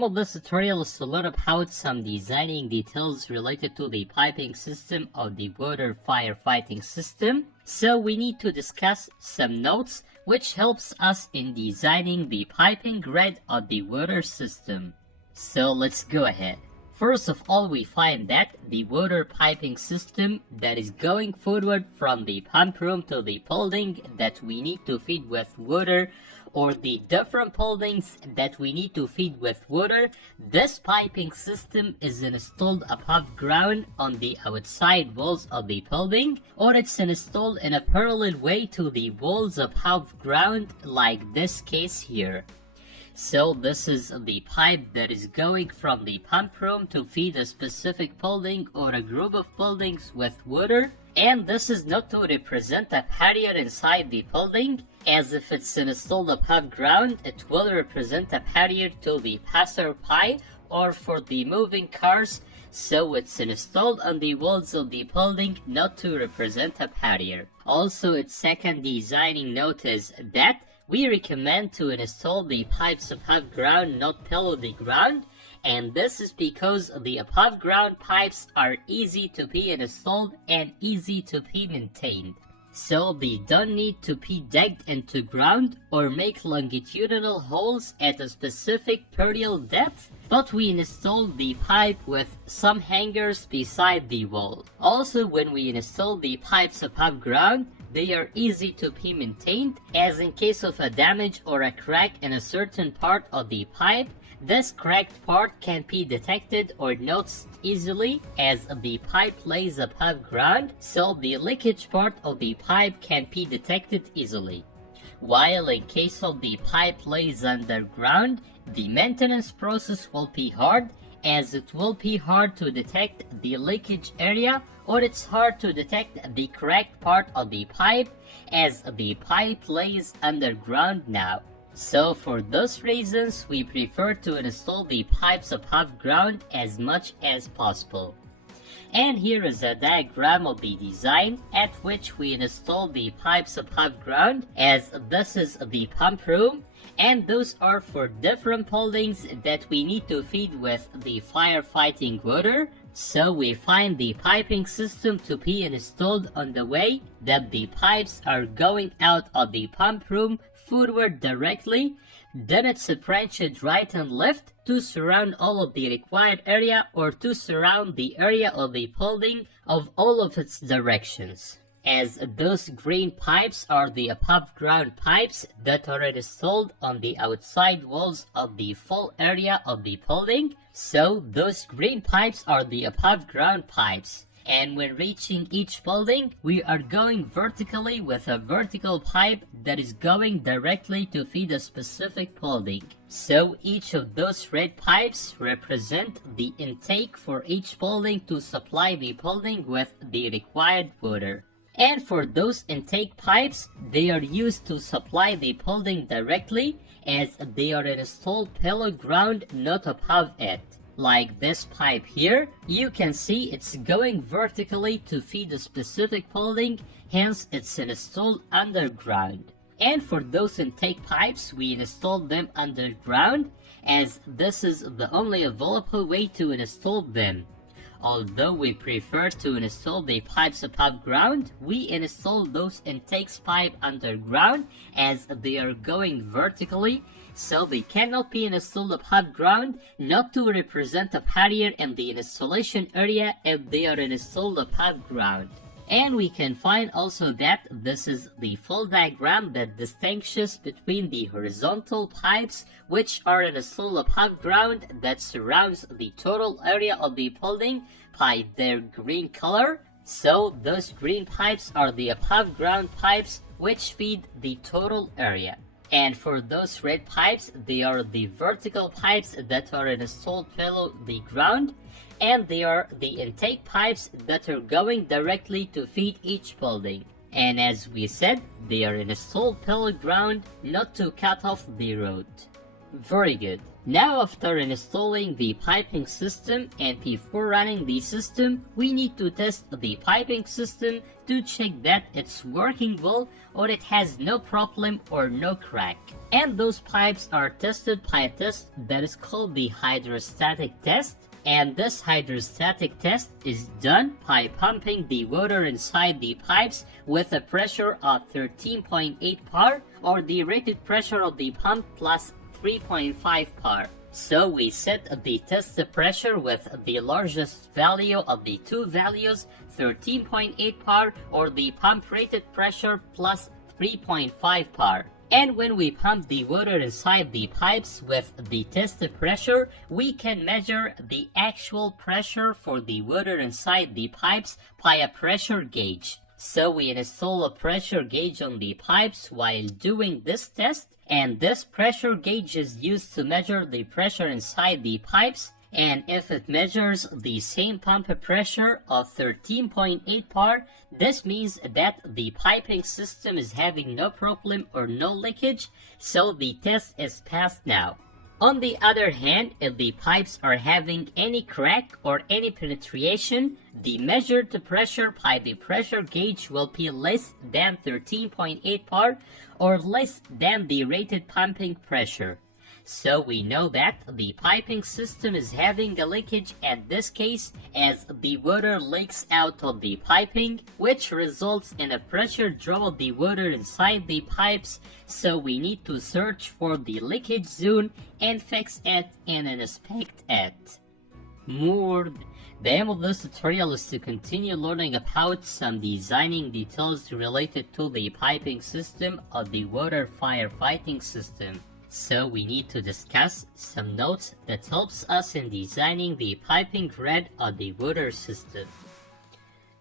aim of this tutorial is to learn about some designing details related to the piping system of the water firefighting system. So we need to discuss some notes which helps us in designing the piping grid of the water system. So let's go ahead. First of all, we find that the water piping system that is going forward from the pump room to the building that we need to feed with water, or the different buildings that we need to feed with water, this piping system is installed above ground on the outside walls of the building, or it's installed in a parallel way to the walls above ground, like this case here. So this is the pipe that is going from the pump room to feed a specific building or a group of buildings with water. And this is not to represent a barrier inside the building, as if it's installed above ground, it will represent a barrier to the passerby or for the moving cars. So it's installed on the walls of the building, not to represent a barrier. Also, its second designing note is that we recommend to install the pipes above ground, not below the ground, and this is because the above ground pipes are easy to be installed and easy to be maintained. So they don't need to be dug into ground or make longitudinal holes at a specific perial depth, but we install the pipe with some hangers beside the wall. Also, when we install the pipes above ground, they are easy to be maintained, as in case of a damage or a crack in a certain part of the pipe, this cracked part can be detected or noticed easily as the pipe lays above ground, so the leakage part of the pipe can be detected easily. While in case of the pipe lays underground, the maintenance process will be hard, as it will be hard to detect the leakage area, or it's hard to detect the cracked part of the pipe as the pipe lays underground now. So for those reasons, we prefer to install the pipes above ground as much as possible. And here is a diagram of the design at which we install the pipes above ground, as this is the pump room, and those are for different buildings that we need to feed with the firefighting water. So we find the piping system to be installed on the way that the pipes are going out of the pump room forward directly, then it's branched right and left to surround all of the required area, or to surround the area of the building of all of its directions. As those green pipes are the above ground pipes that are installed on the outside walls of the full area of the building, so those green pipes are the above ground pipes. And when reaching each building, we are going vertically with a vertical pipe that is going directly to feed a specific building. So each of those red pipes represent the intake for each building to supply the building with the required water. And for those intake pipes, they are used to supply the building directly, as they are installed below ground, not above it. Like this pipe here, you can see it's going vertically to feed a specific building, hence it's installed underground. And for those intake pipes, we installed them underground, as this is the only available way to install them. Although we prefer to install the pipes above ground, we install those intakes pipe underground, as they are going vertically, so they cannot be installed above ground, not to represent a barrier in the installation area if they are installed above ground. And we can find also that this is the full diagram that distinguishes between the horizontal pipes, which are installed above ground, that surrounds the total area of the building by their green color. So those green pipes are the above ground pipes which feed the total area. And for those red pipes, they are the vertical pipes that are installed below the ground, and they are the intake pipes that are going directly to feed each building. And as we said, they are installed below ground, not to cut off the road. Very good. Now after installing the piping system and before running the system, we need to test the piping system to check that it's working well or it has no problem or no crack. And those pipes are tested by a test that is called the hydrostatic test. And this hydrostatic test is done by pumping the water inside the pipes with a pressure of 13.8 bar or the rated pressure of the pump plus 3.5 bar. So we set the test pressure with the largest value of the two values, 13.8 bar or the pump rated pressure plus 3.5 bar. And when we pump the water inside the pipes with the tested pressure, we can measure the actual pressure for the water inside the pipes by a pressure gauge. So we install a pressure gauge on the pipes while doing this test, and this pressure gauge is used to measure the pressure inside the pipes. And if it measures the same pump pressure of 13.8 bar, this means that the piping system is having no problem or no leakage, so the test is passed now. On the other hand, if the pipes are having any crack or any penetration, the measured pressure by the pressure gauge will be less than 13.8 bar or less than the rated pumping pressure. So we know that the piping system is having a leakage in this case as the water leaks out of the piping, which results in a pressure drop of the water inside the pipes. So we need to search for the leakage zone and fix it and inspect it. The aim of this tutorial is to continue learning about some designing details related to the piping system of the water firefighting system. So we need to discuss some notes that helps us in designing the piping grid of the water system.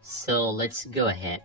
So let's go ahead.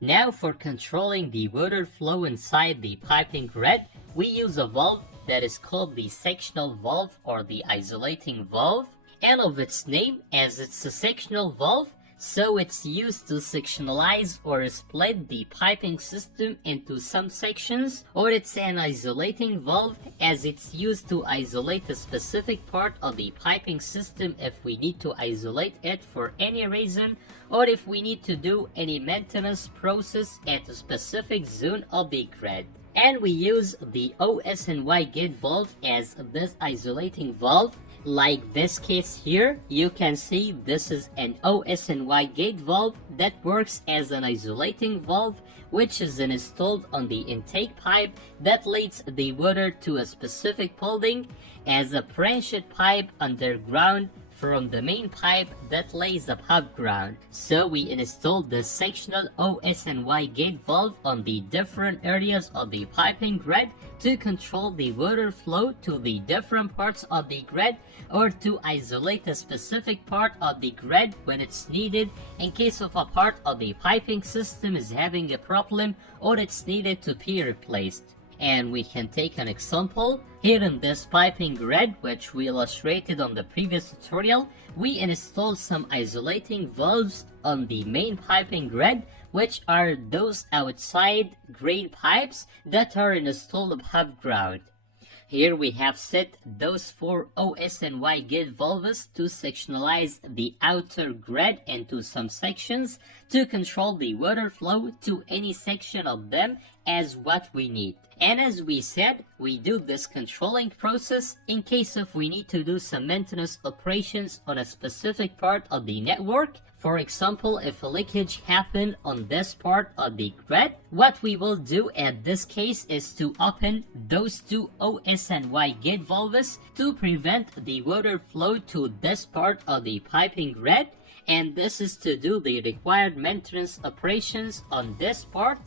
Now for controlling the water flow inside the piping grid, we use a valve that is called the sectional valve or the isolating valve. And of its name, as it's a sectional valve, so it's used to sectionalize or split the piping system into some sections, or it's an isolating valve as it's used to isolate a specific part of the piping system if we need to isolate it for any reason, or if we need to do any maintenance process at a specific zone of the grid. And we use the OS&Y gate valve as this isolating valve. Like this case here, you can see this is an OS&Y gate valve that works as an isolating valve, which is installed on the intake pipe that leads the water to a specific building as a branched pipe underground from the main pipe that lays above ground. So we installed the sectional OS&Y gate valve on the different areas of the piping grid to control the water flow to the different parts of the grid or to isolate a specific part of the grid when it's needed in case of a part of the piping system is having a problem or it's needed to be replaced. And we can take an example. Here in this piping grid, which we illustrated on the previous tutorial, we installed some isolating valves on the main piping grid, which are those outside grain pipes that are installed above ground. Here we have set those 4 OS&Y gate valves to sectionalize the outer grid into some sections to control the water flow to any section of them as what we need. And as we said, we do this controlling process in case if we need to do some maintenance operations on a specific part of the network. For example, if a leakage happened on this part of the grid, what we will do at this case is to open those 2 OS&Y gate valves to prevent the water flow to this part of the piping grid, and this is to do the required maintenance operations on this part.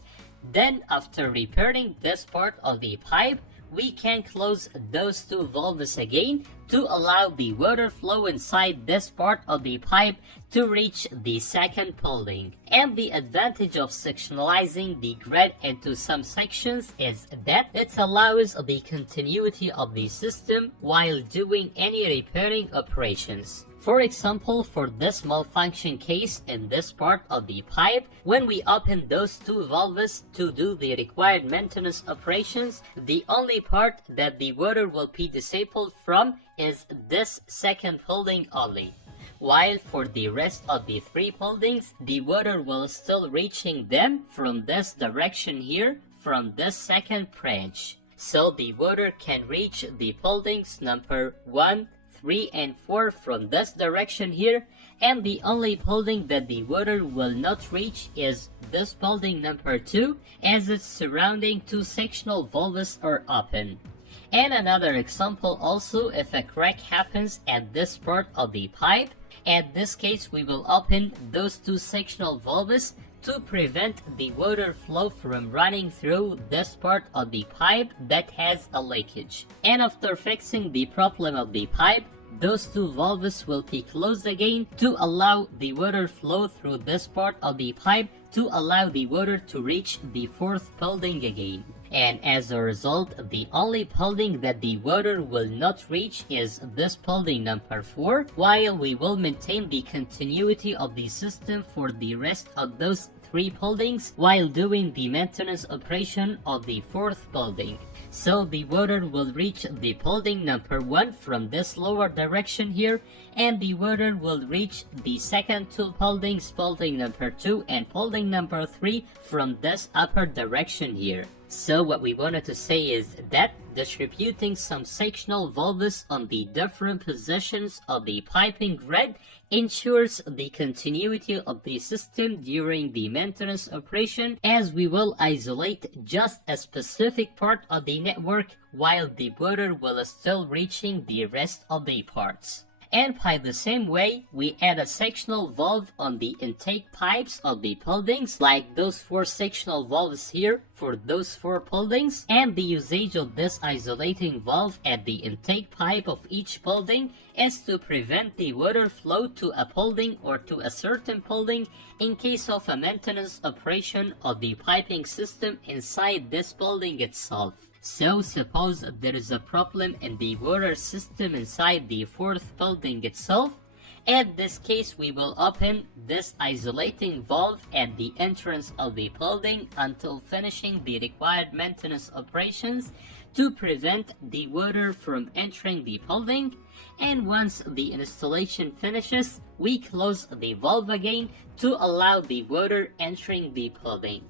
Then after repairing this part of the pipe, we can close those 2 valves again to allow the water flow inside this part of the pipe to reach the second building. And the advantage of sectionalizing the grid into some sections is that it allows the continuity of the system while doing any repairing operations. For example, for this malfunction case in this part of the pipe, when we open those two valves to do the required maintenance operations, the only part that the water will be disabled from is this second holding only. While for the rest of the three holdings, the water will still reaching them from this direction here, from this second branch. So the water can reach the holdings number 1, 3, and 4 from this direction here, and the only holding that the water will not reach is this holding number 2, as its surrounding two sectional valves are open. And another example also, if a crack happens at this part of the pipe, at this case we will open those two sectional valves to prevent the water flow from running through this part of the pipe that has a leakage. And after fixing the problem of the pipe, those two valves will be closed again to allow the water flow through this part of the pipe to allow the water to reach the fourth building again. And as a result, the only building that the water will not reach is this building number 4, while we will maintain the continuity of the system for the rest of those 3 buildings while doing the maintenance operation of the 4th building. So the water will reach the building number 1 from this lower direction here, and the water will reach the second 2 buildings, building number 2 and building number 3, from this upper direction here. So what we wanted to say is that distributing some sectional valves on the different positions of the piping grid ensures the continuity of the system during the maintenance operation, as we will isolate just a specific part of the network while the water will still reaching the rest of the parts. And by the same way, we add a sectional valve on the intake pipes of the buildings, like those 4 sectional valves here for those 4 buildings, and the usage of this isolating valve at the intake pipe of each building is to prevent the water flow to a building or to a certain building in case of a maintenance operation of the piping system inside this building itself. So suppose there is a problem in the water system inside the 4th building itself. In this case, we will open this isolating valve at the entrance of the building until finishing the required maintenance operations to prevent the water from entering the building. And once the installation finishes, we close the valve again to allow the water entering the building.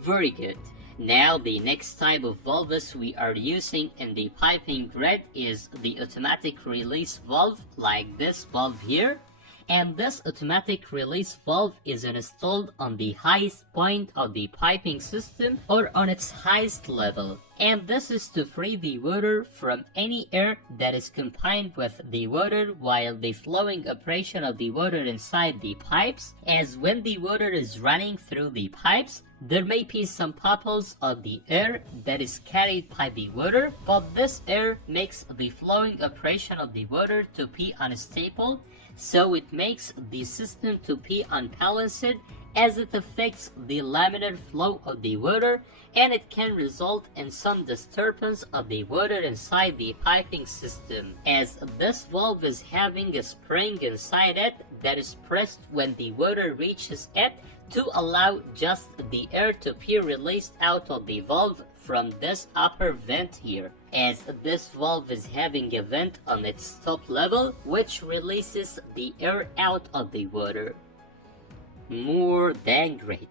Very good. Now the next type of valves we are using in the piping grid is the automatic release valve, like this valve here. And this automatic release valve is installed on the highest point of the piping system or on its highest level. And this is to free the water from any air that is confined with the water while the flowing operation of the water inside the pipes, as when the water is running through the pipes, there may be some bubbles of the air that is carried by the water, but this air makes the flowing operation of the water to be unstable, so it makes the system to be unbalanced, as it affects the laminar flow of the water, and it can result in some disturbance of the water inside the piping system, as this valve is having a spring inside it that is pressed when the water reaches it to allow just the air to be released out of the valve from this upper vent here, as this valve is having a vent on its top level which releases the air out of the water. More than great.